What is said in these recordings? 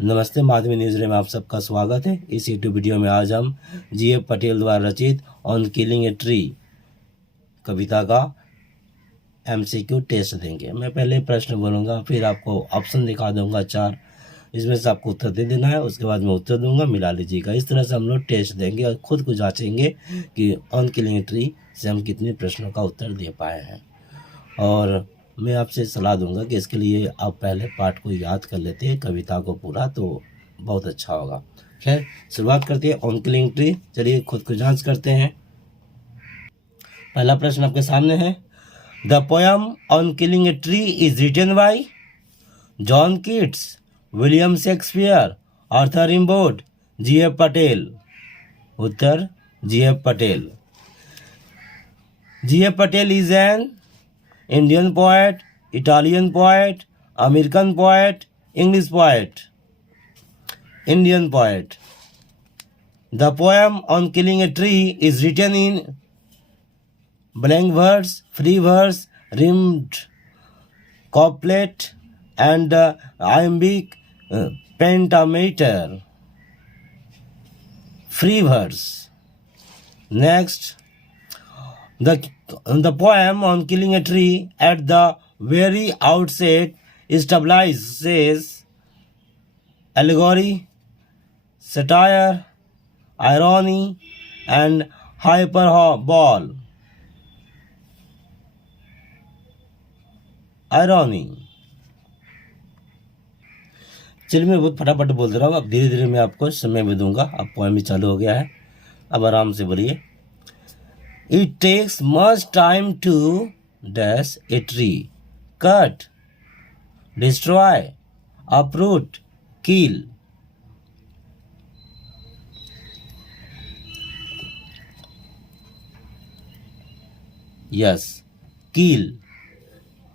नमस्ते, माधवी न्यूज़ में आप सबका स्वागत है। इस यूट्यूब वीडियो में आज हम जी पटेल द्वारा रचित ऑन किलिंग ए ट्री कविता का MCQ टेस्ट देंगे। मैं पहले प्रश्न बोलूँगा, फिर आपको ऑप्शन दिखा दूंगा 4, इसमें से आपको उत्तर दे देना है। उसके बाद मैं उत्तर दूंगा, मिला लीजिएगा। इस तरह से हम लोग टेस्ट देंगे और खुद को जाँचेंगे कि ऑन किलिंग ए ट्री से हम कितने प्रश्नों का उत्तर दे पाए हैं। और मैं आपसे सलाह दूंगा कि इसके लिए आप पहले पाठ को याद कर लेते हैं, कविता को पूरा, तो बहुत अच्छा होगा। खैर, शुरुआत करते हैं ऑन किलिंग ट्री। चलिए खुद को जांच करते हैं। पहला प्रश्न आपके सामने है। The poem on killing a tree is written by John Keats, William Shakespeare, Arthur Rimbaud, G.F. Patel. उत्तर G.F. Patel. G.F. Patel is an Indian poet, Italian poet, American poet, English poet. Indian poet. The poem on killing a tree is written in blank verse, free verse, rhymed couplet, and iambic pentameter. Free verse. Next. The poem on killing a tree at the very outset establishes allegory, satire, irony, and hyperbole. Irony. चलिए मैं बहुत फटाफट बोल दे रहा हूँ। अब धीरे धीरे मैं आपको समय भी दूंगा। अब पोएम भी चालू हो गया है, अब आराम से बोलिए। It takes much time to dash a tree, cut, destroy, uproot, kill. Yes, kill.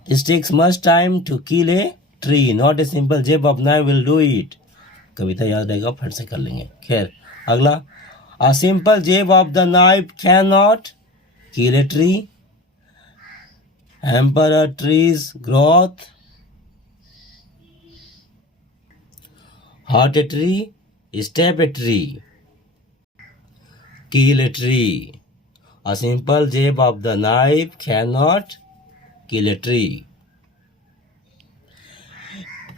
It takes much time to kill a tree. Not a simple jab of knife will do it. कविता याद रहेगा, फट से कर लेंगे। खैर, अगला। A simple jab of the knife cannot kill a tree, hamper a tree's growth, hurt a tree, stab a tree, kill a tree. A simple jab of the knife cannot kill a tree.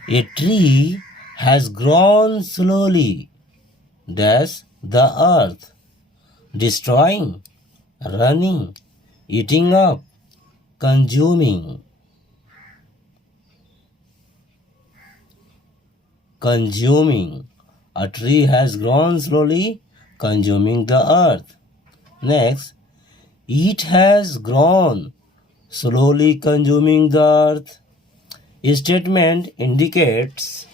A tree has grown slowly, dash the earth, destroying, running, eating up, consuming. Consuming. A tree has grown slowly, consuming the earth. Next, it has grown slowly, consuming the earth. A statement indicates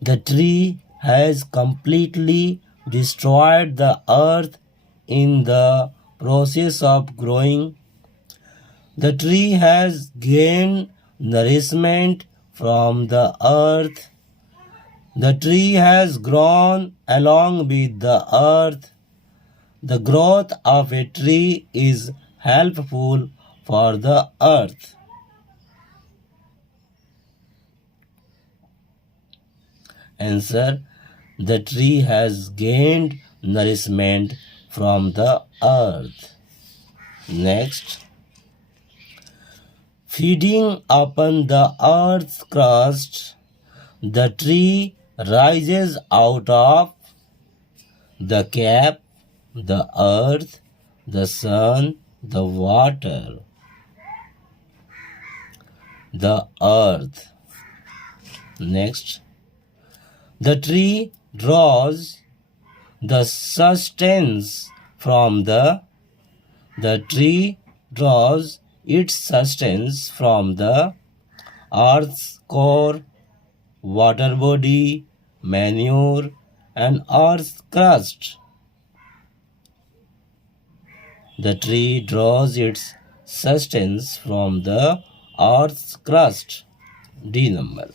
the tree has completely destroyed the earth in the process of growing. The tree has gained nourishment from the earth. The tree has grown along with the earth. The growth of a tree is helpful for the earth. Answer. The tree has gained nourishment from the earth. Next. Feeding upon the earth's crust, the tree rises out of the cap, the earth, the sun, the water. The earth. Next. The tree draws the sustenance from the tree draws its sustenance from the earth's core, water body, manure, and earth's crust. The tree draws its sustenance from the earth's crust. D number.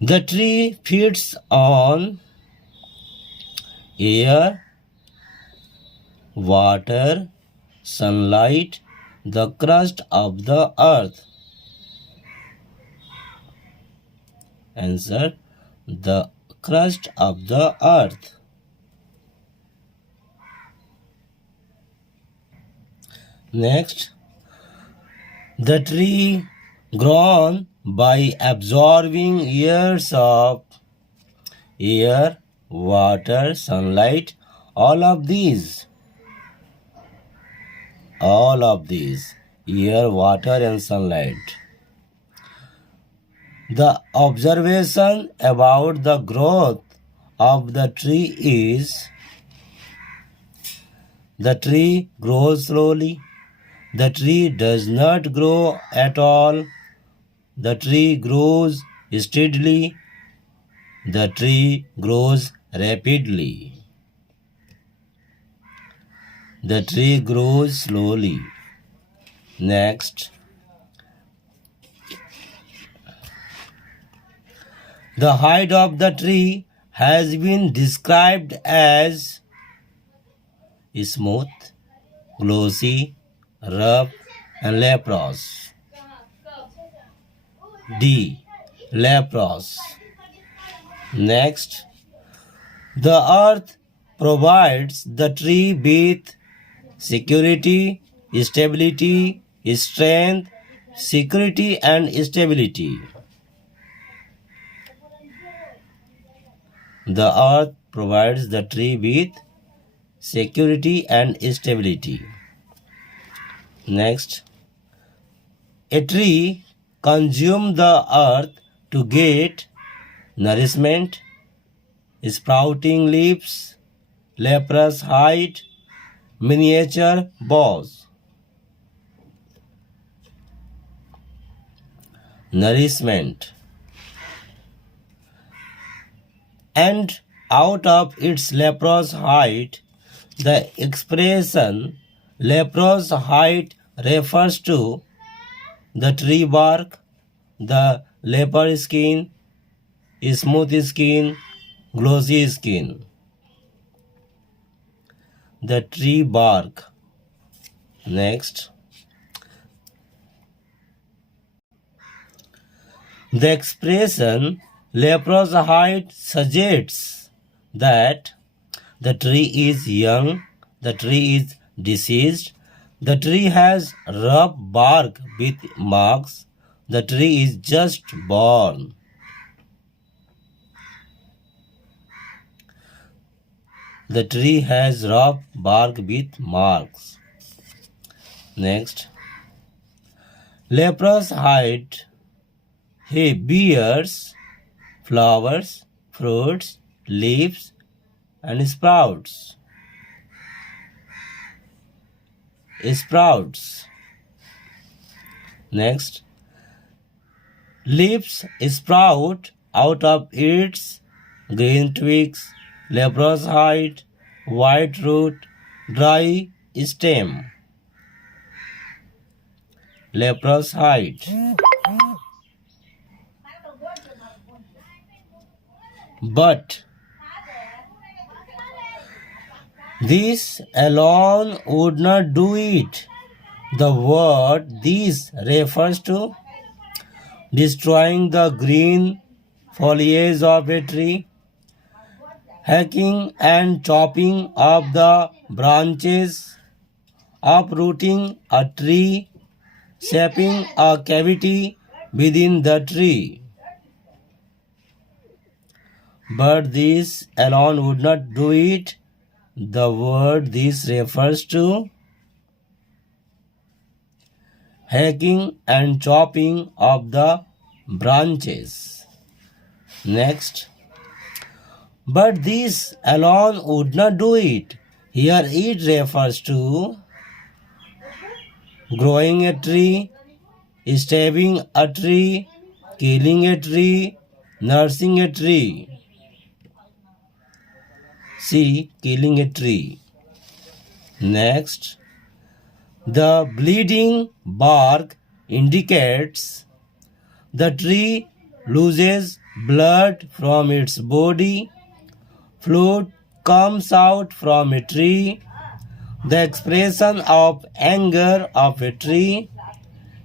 The tree feeds on air, water, sunlight, the crust of the earth. Answer: the crust of the earth. Next, the tree grown by absorbing years of air, water, sunlight, all of these, air, water and sunlight. The observation about the growth of the tree is: the tree grows slowly, the tree does not grow at all, the tree grows steadily, the tree grows rapidly. The tree grows slowly. Next, the height of the tree has been described as smooth, glossy, rough, and leprous. D. Leprous. Next, the earth provides the tree with security, stability, strength, security and stability. The earth provides the tree with security and stability. Next, a tree consumes the earth to get nourishment, sprouting leaves, leprous height, miniature boughs. Nourishment. And out of its leprous height, the expression leprous height refers to the tree bark, the leper skin, smooth skin, glossy skin. The tree bark. Next, the expression leprous height suggests that the tree is young, the tree is diseased, the tree has rough bark with marks, the tree is just born. The tree has rough bark with marks. Next, leprous height bears flowers, fruits, leaves, and sprouts. Next, leaves sprout out of its green twigs, leprous height, white root, dry stem. Leprous height. But this alone would not do it. The word "this" refers to destroying the green foliage of a tree, hacking and chopping of the branches, uprooting a tree, shaping a cavity within the tree. But this alone would not do it. The word "this" refers to hacking and chopping of the branches. Next, but this alone would not do it. Here it refers to growing a tree, stabbing a tree, killing a tree, nursing a tree. See, killing a tree. Next, the bleeding bark indicates the tree loses blood from its body, fluid comes out from a tree, the expression of anger of a tree,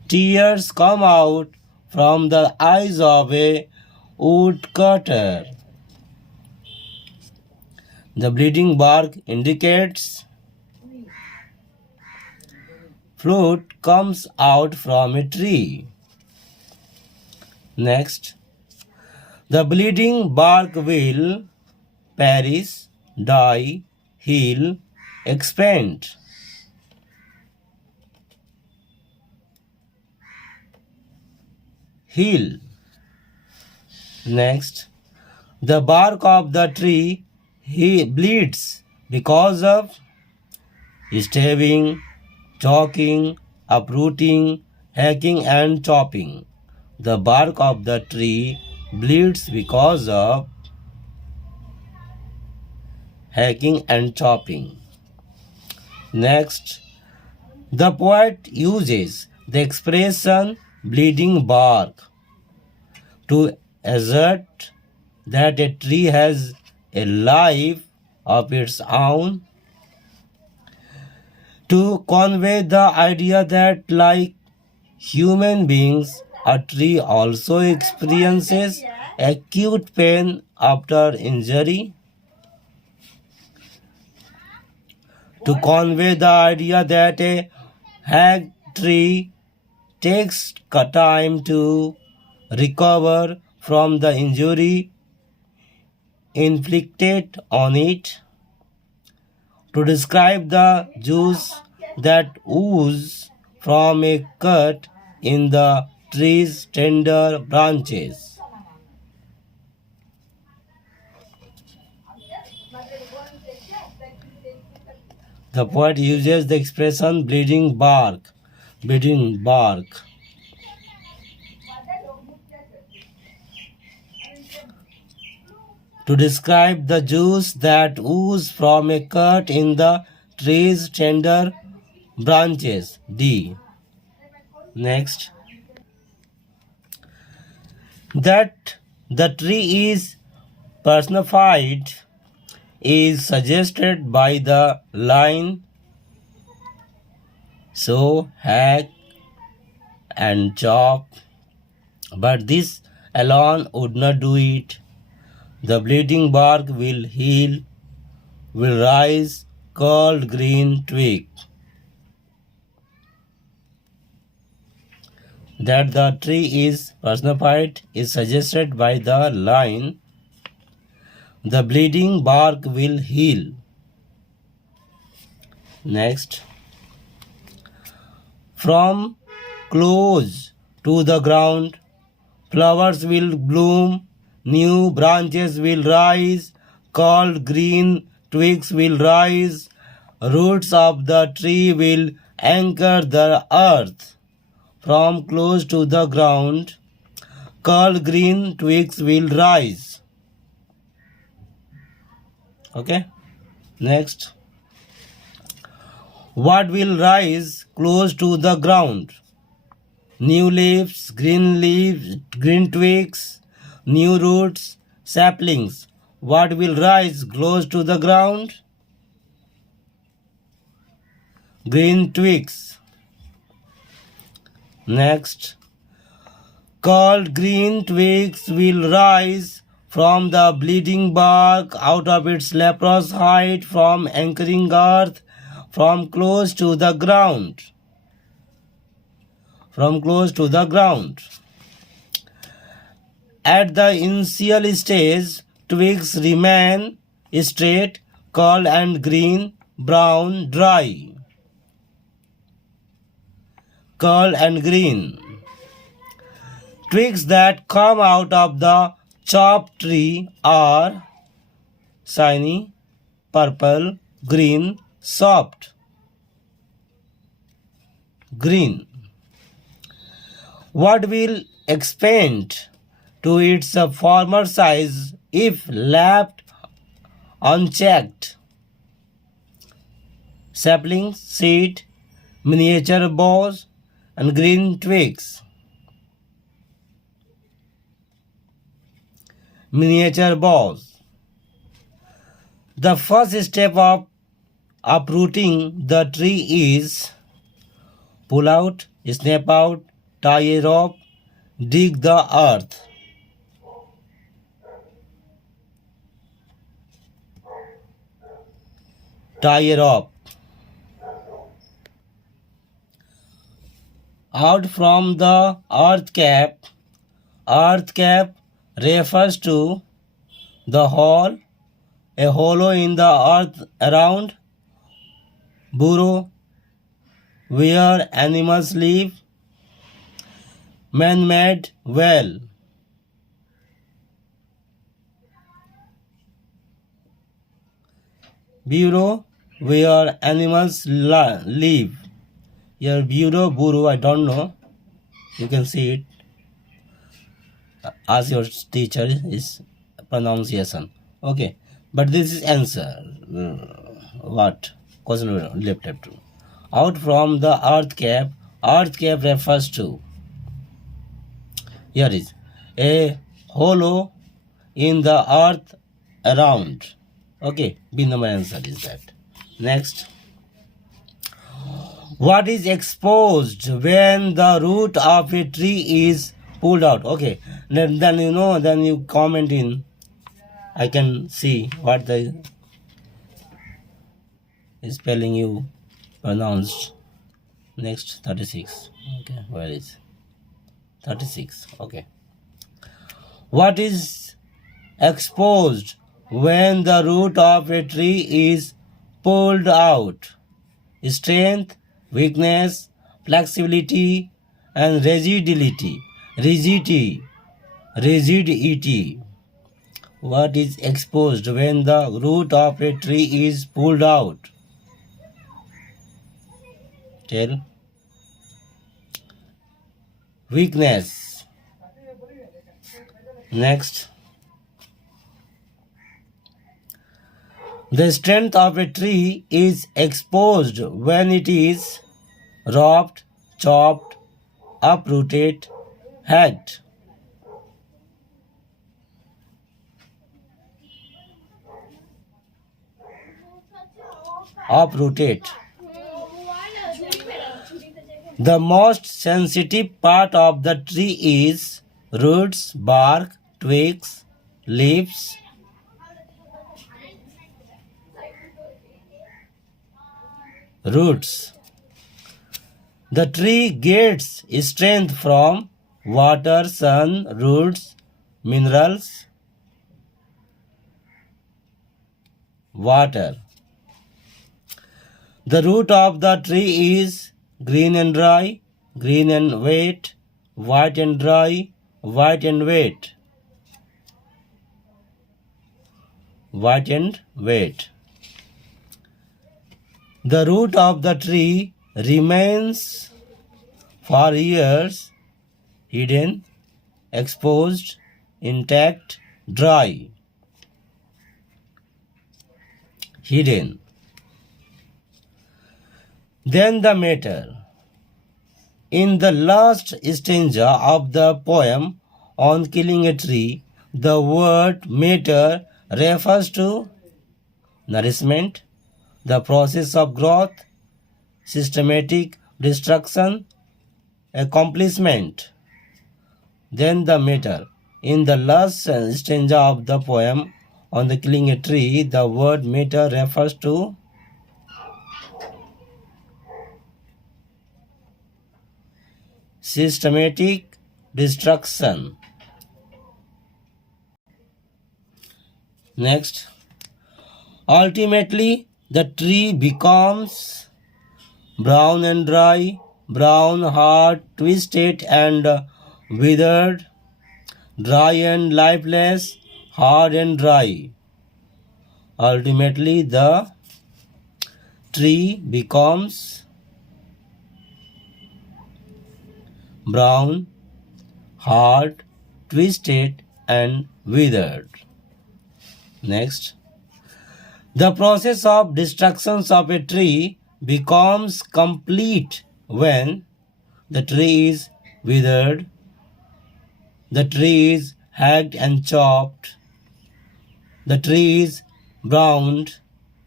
tears come out from the eyes of a woodcutter. The bleeding bark indicates fruit comes out from a tree. Next, the bleeding bark will perish, die, heal, expand. Heal. Next, the bark of the tree bleeds because of stabbing, choking, uprooting, hacking and chopping. The bark of the tree bleeds because of hacking and chopping. Next, the poet uses the expression bleeding bark to assert that a tree has a life of its own, to convey the idea that, like human beings, a tree also experiences acute pain after injury, to convey the idea that a hacked tree takes time to recover from the injury inflicted on it, to describe the juice that ooze from a cut in the tree's tender branches. The poet uses the expression bleeding bark to describe the juice that ooze from a cut in the tree's tender branches. D. Next, that the tree is personified is suggested by the line, so hack and chop, but this alone would not do it. The bleeding bark will heal, will rise, curled green twig. That the tree is personified is suggested by the line, the bleeding bark will heal. Next, from close to the ground, flowers will bloom, new branches will rise, curled green twigs will rise, roots of the tree will anchor the earth. From close to the ground, curled green twigs will rise. Okay. Next, what will rise close to the ground? New leaves, green twigs, new roots, saplings. What will rise close to the ground? Green twigs. Next, curled green twigs will rise from the bleeding bark out of its leprous height, from anchoring earth, from close to the ground. From close to the ground. At the initial stage, twigs remain straight, curled and green, brown, dry. Curled and green. Twigs that come out of the chopped tree are shiny, purple, green, soft. Green. What will expand to its former size if left unchecked? Saplings, seed, miniature boughs, and green twigs. Miniature boughs. The first step of uprooting the tree is pull out, snap out, tie a rope, dig the earth. tie a rope. Out from the earth cap. Earth cap refers to the hole, a hollow in the earth around burrow where animals live. Man-made well. Burrow where animals live. Your burrow, I don't know. You can see it. Ask your teacher is pronunciation. Okay, but this is answer. What question left? Out from the earth cap. Earth cap refers to. Here is a hollow in the earth around. Okay, B number answer is that. Next. What is exposed when the root of a tree is pulled out? Okay, then then you comment in. I can see what the spelling you pronounced. Next, 36. Okay, where is 36? Okay. What is exposed when the root of a tree is pulled out? Strength, weakness, flexibility, and rigidity. What is exposed when the root of a tree is pulled out? Tell. Weakness. Next. The strength of a tree is exposed when it is robbed, chopped, uprooted, hacked. Uprooted. The most sensitive part of the tree is roots, bark, twigs, leaves. Roots. The tree gets strength from water, sun, roots, minerals. Water. The root of the tree is green and dry, green and wet, white and dry, white and wet. White and wet. The root of the tree remains for years hidden, exposed, intact, dry. Hidden. Then the matter. In the last stanza of the poem on killing a tree, the word matter refers to nourishment, the process of growth, systematic destruction, accomplishment. Then the matter. In the last stanza of the poem on the killing a tree, the word matter refers to systematic destruction. Next. Ultimately, the tree becomes brown and dry, brown, hard, twisted and withered, dry and lifeless, hard and dry. Ultimately, the tree becomes brown, hard, twisted and withered. Next. The process of destruction of a tree becomes complete when the tree is withered, the tree is hacked and chopped, the tree is browned,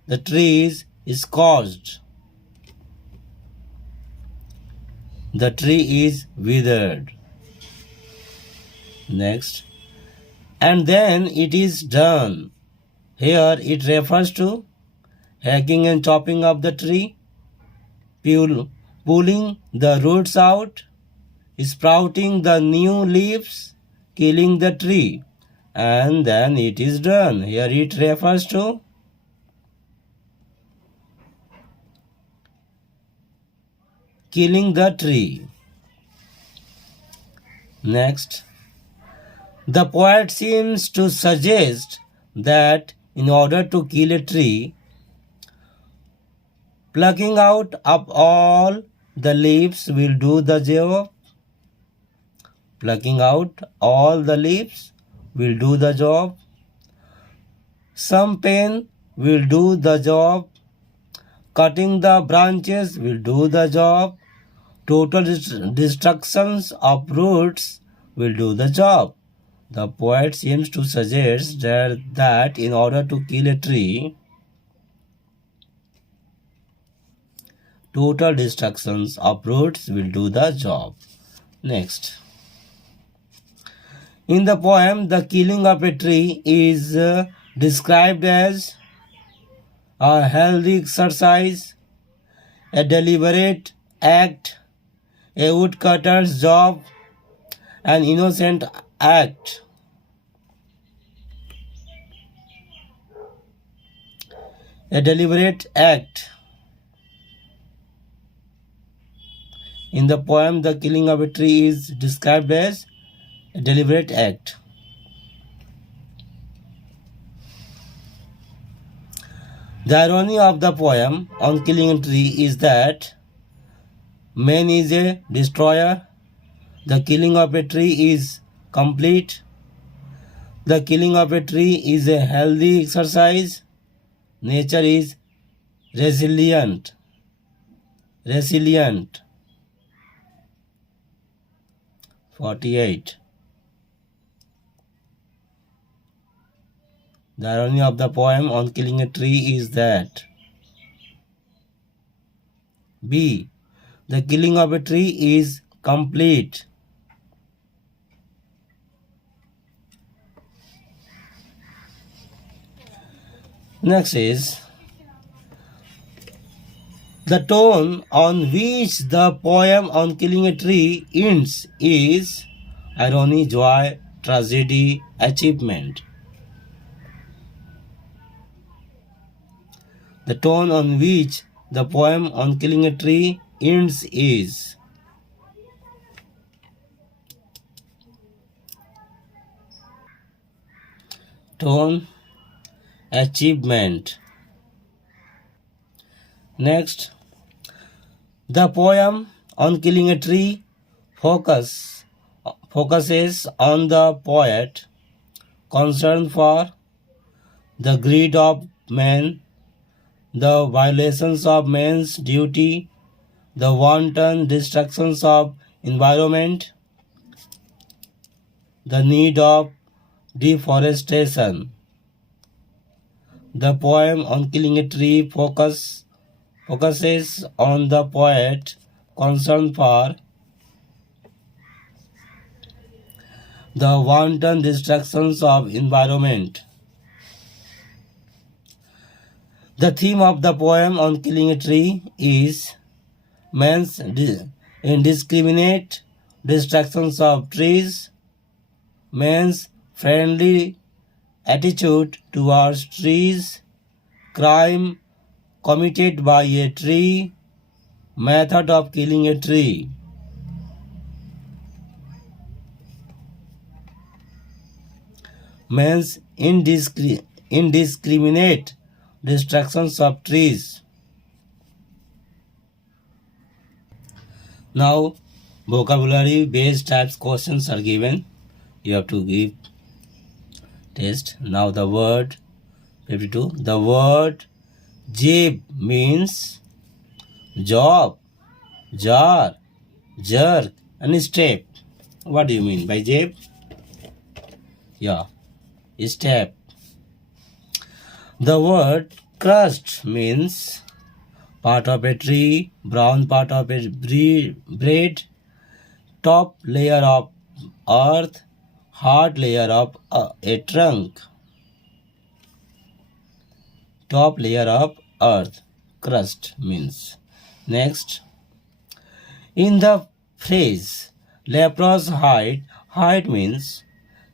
the tree is scorched, the tree is withered. Next. And then it is done. Here it refers to hacking and chopping of the tree, pulling the roots out, sprouting the new leaves, killing the tree, and then it is done. Here it refers to killing the tree. Next, the poet seems to suggest that in order to kill a tree, plucking out of all the leaves will do the job. Plucking out all the leaves will do the job. Some pain will do the job. Cutting the branches will do the job. Total destructions of roots will do the job. The poet seems to suggest that in order to kill a tree, total destructions of roots will do the job. Next. In the poem, the killing of a tree is described as a healthy exercise, a deliberate act, a woodcutter's job, an innocent act. A deliberate act. In the poem, the killing of a tree is described as a deliberate act. The irony of the poem on killing a tree is that man is a destroyer. The killing of a tree is complete. The killing of a tree is a healthy exercise. Nature is resilient. 48. The irony of the poem on killing a tree is that B. The killing of a tree is complete. Next is the tone on which the poem on killing a tree ends is irony, joy, tragedy, achievement. The tone on which the poem on killing a tree ends is tone, achievement. Next, the poem on killing a tree focuses on the poet concern for the greed of man, the violations of man's duty, the wanton destructions of environment, the need of deforestation. The poem on killing a tree focuses on the poet concern for the wanton destructions of environment. The theme of the poem on killing a tree is man's indiscriminate destructions of trees, man's friendly attitude towards trees, crime committed by a tree, method of killing a tree. Man's indiscriminate destructions of trees. Now, vocabulary based types questions are given. You have to give test. Now the word 52. The word jab means job, jar, jerk, and step. What do you mean by jab? Yeah, step. The word crust means part of a tree, brown part of a bread, top layer of earth, hard layer of a trunk. Top layer of earth, crust means. Next, in the phrase leprous hide means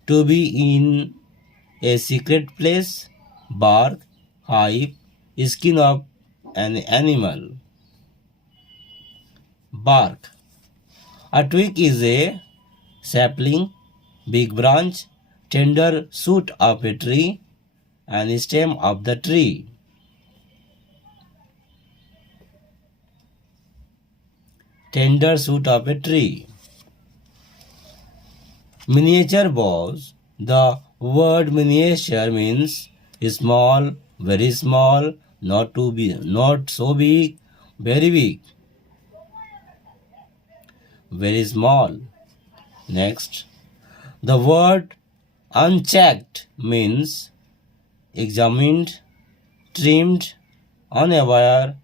to be in a secret place, bark, hive, skin of an animal. Bark. A twig is a sapling, big branch, tender shoot of a tree, and stem of the tree. Tender shoot of a tree. Miniature bows. The word miniature means small, very small, not too big, not so big, very big, very small. Next, the word unchecked means examined, trimmed, unaware,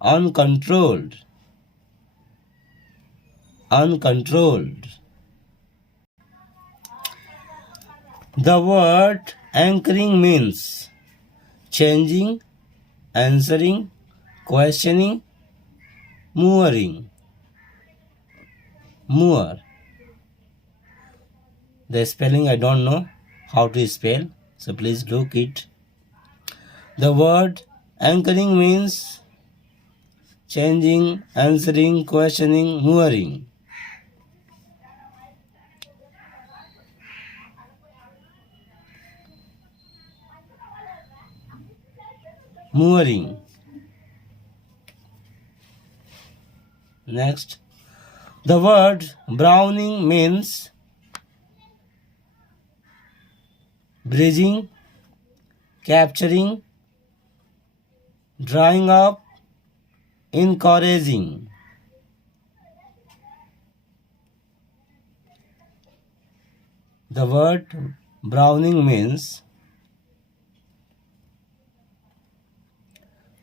uncontrolled. Uncontrolled. The word anchoring means changing, answering, questioning, mooring. Moor. The spelling I don't know how to spell, so please look it. The word anchoring means changing, answering, questioning, mooring. Mooring. Next, the word browning means bridging, capturing, drying up, encouraging. The word browning means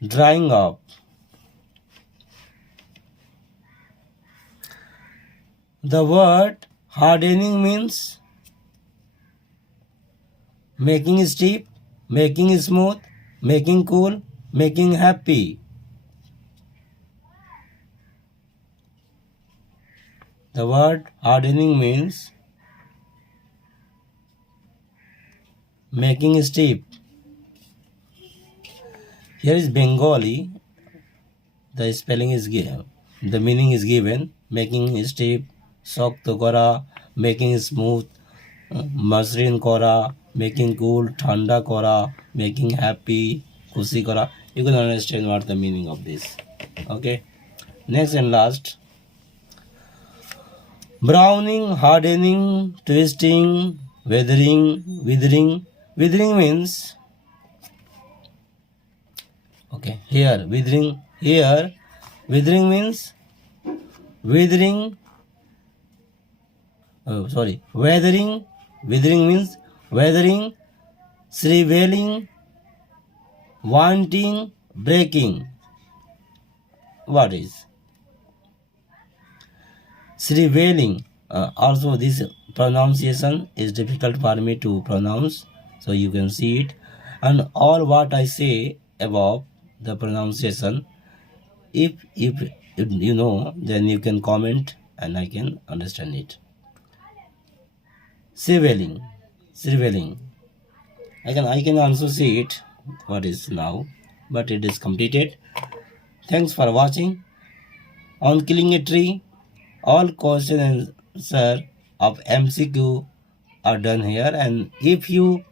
drying up. The word hardening means making steep, making smooth, making cool, making happy. The word hardening means making steep. Here is Bengali. The spelling is given. The meaning is given. Making steep, শক্ত করা, making smooth, মসৃণ করা, making cool, ঠান্ডা করা, making happy, খুশি করা. You can understand what the meaning of this. Okay. Next and last. Browning, hardening, twisting, weathering, withering. Withering means, okay, here, withering, here, withering means, withering, weathering, withering means, weathering, shriveling, wanting, breaking. What is shriveling? Also this pronunciation is difficult for me to pronounce, so you can see it, and all what I say above the pronunciation, if you know, then you can comment and I can understand it. Shriveling. I can also see it what is now, but it is completed. Thanks for watching. On killing a tree, all question and answer of MCQ are done here, and if you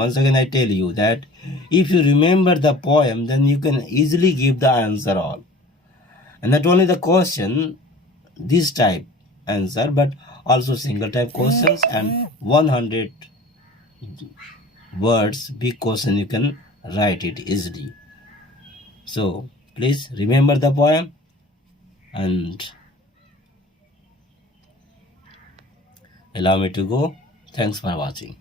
once again I tell you that if you remember the poem, then you can easily give the answer all, and not only the question this type answer, but also single type questions and 100 words big question you can write it easily. So please remember the poem and allow me to go. Thanks for watching.